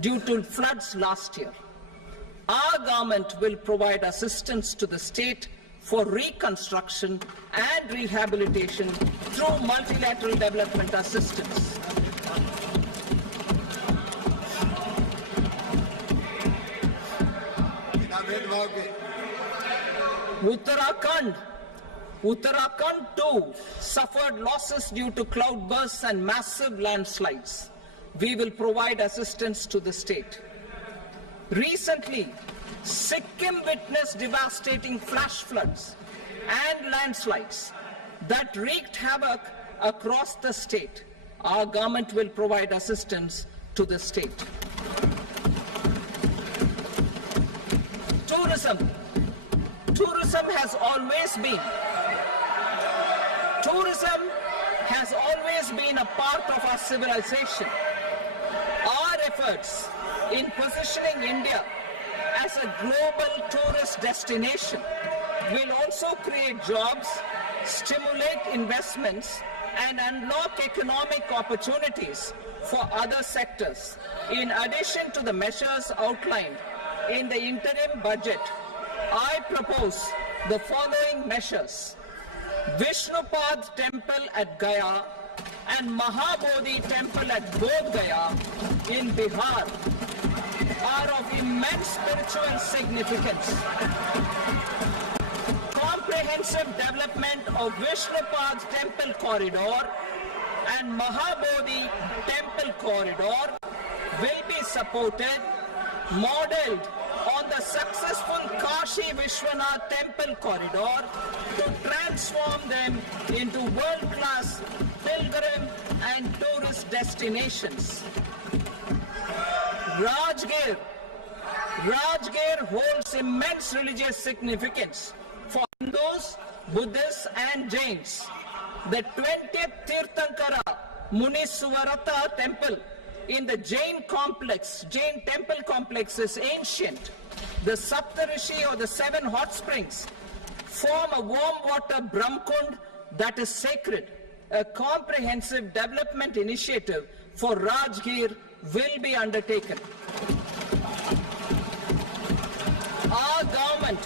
due to floods last year. Our government will provide assistance to the state for reconstruction and rehabilitation through multilateral development assistance. Uttarakhand too suffered losses due to cloudbursts and massive landslides. We will provide assistance to the state. Recently, Sikkim witnessed devastating flash floods and landslides that wreaked havoc across the state. Our government will provide assistance to the state. Tourism. Tourism has always been a part of our civilization. Our efforts in positioning India as a global tourist destination will also create jobs, stimulate investments, and unlock economic opportunities for other sectors. In addition to the measures outlined in the interim budget, I propose the following measures. Vishnupad Temple at Gaya and Mahabodhi Temple at Bodh Gaya in Bihar are of immense spiritual significance. Comprehensive development of Vishnupad Temple Corridor and Mahabodhi Temple Corridor will be supported, modeled on the successful Kashi Vishwanath Temple Corridor to transform them into world-class pilgrim and tourist destinations. Rajgir holds immense religious significance for Hindus, Buddhists and Jains. The 20th Tirthankara Muniswarata temple in the Jain temple complex is ancient. The Saptarishi or the 7 hot springs form a warm water Brahmkund that is sacred. A comprehensive development initiative for Rajgir will be undertaken. Our government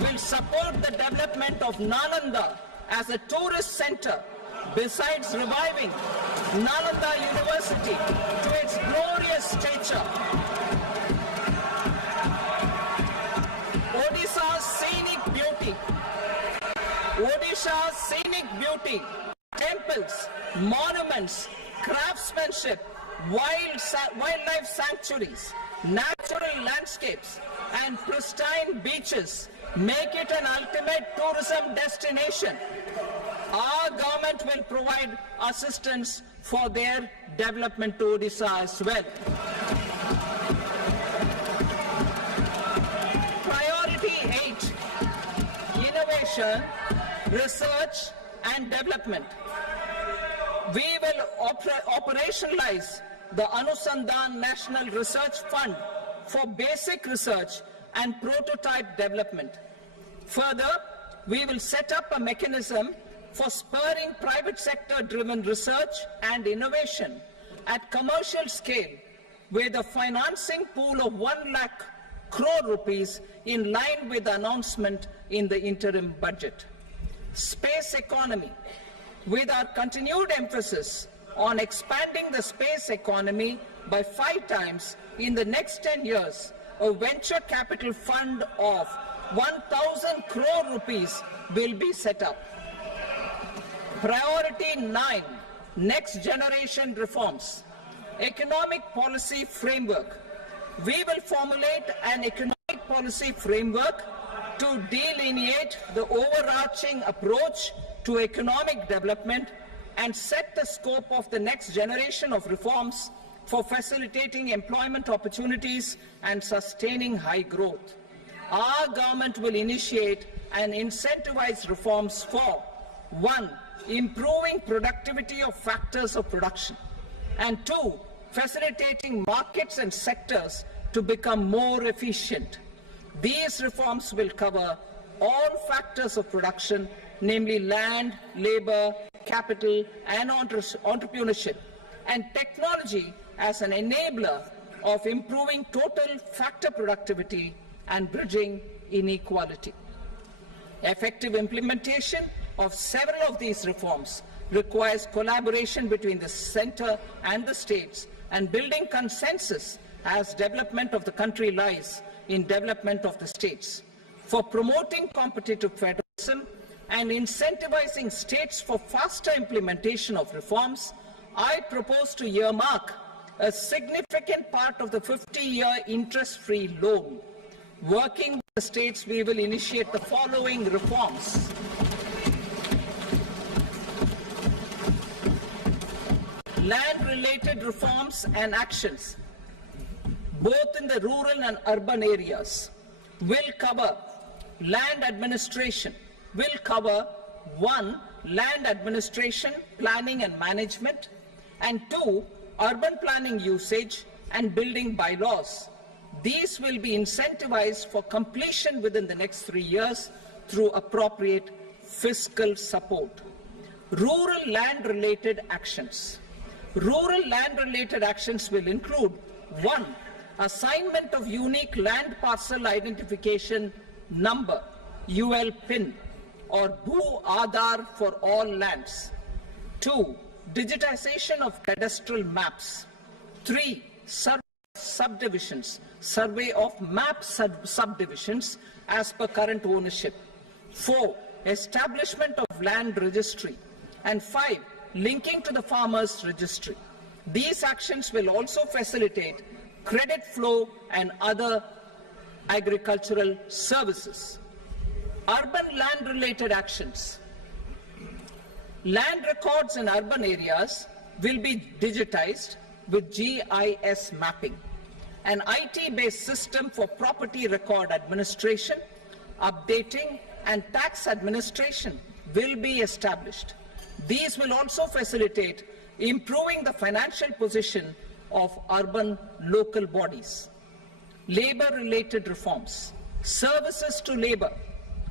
will support the development of Nalanda as a tourist center, besides reviving Nalanda University to its glorious stature. Odisha's scenic beauty, temples, monuments, craftsmanship, wildlife sanctuaries, natural landscapes, and pristine beaches make it an ultimate tourism destination. Our government will provide assistance for their development to Odisha as well. Priority 8, innovation, research and development. We will operationalize the Anusandhan National Research Fund for basic research and prototype development. Further, we will set up a mechanism for spurring private sector-driven research and innovation at commercial scale with a financing pool of 1 lakh crore rupees in line with the announcement in the interim budget. Space economy. With our continued emphasis on expanding the space economy by 5 times in the next 10 years, a venture capital fund of 1,000 crore rupees will be set up. Priority 9, next generation reforms. Economic policy framework. We will formulate an economic policy framework to delineate the overarching approach to economic development and set the scope of the next generation of reforms for facilitating employment opportunities and sustaining high growth. Our government will initiate and incentivize reforms for 1. Improving productivity of factors of production, and 2. Facilitating markets and sectors to become more efficient. These reforms will cover all factors of production, namely land, labor, capital, and entrepreneurship, and technology as an enabler of improving total factor productivity and bridging inequality. Effective implementation of several of these reforms requires collaboration between the centre and the states, and building consensus as development of the country lies in development of the states. For promoting competitive federalism and incentivizing states for faster implementation of reforms, I propose to earmark a significant part of the 50-year interest-free loan. Working with the states, we will initiate the following reforms. Land-related reforms and actions, both in the rural and urban areas, will cover land administration, will cover 1. Land administration, planning and management, and 2. Urban planning usage and building bylaws. These will be incentivized for completion within the next 3 years through appropriate fiscal support. Rural land-related actions. Rural land-related actions will include 1. Assignment of unique land parcel identification number, UL PIN, or Bhu Aadhaar for all lands. 2. Digitization of cadastral maps. 3. Subdivisions, survey of map subdivisions as per current ownership. 4. Establishment of land registry. And 5. Linking to the farmers registry. These actions will also facilitate credit flow and other agricultural services. Urban land-related actions. Land records in urban areas will be digitized with GIS mapping. An IT-based system for property record administration, updating, and tax administration will be established. These will also facilitate improving the financial position of urban local bodies. Labor-related reforms. Services to labor.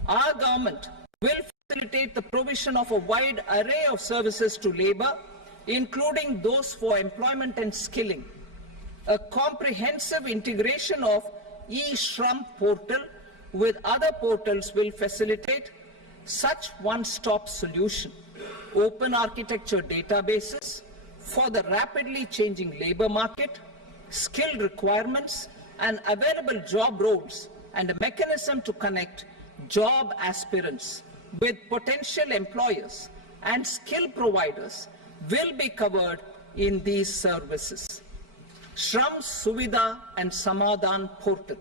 Our government will facilitate the provision of a wide array of services to labor, including those for employment and skilling. A comprehensive integration of eShram portal with other portals will facilitate such one-stop solution. Open architecture databases for the rapidly changing labor market, skill requirements, and available job roles, and a mechanism to connect job aspirants with potential employers and skill providers will be covered in these services. Shram Suvidha and Samadhan portal.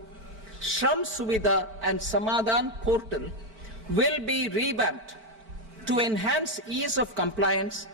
Shram Suvidha and Samadhan portal will be revamped to enhance ease of compliance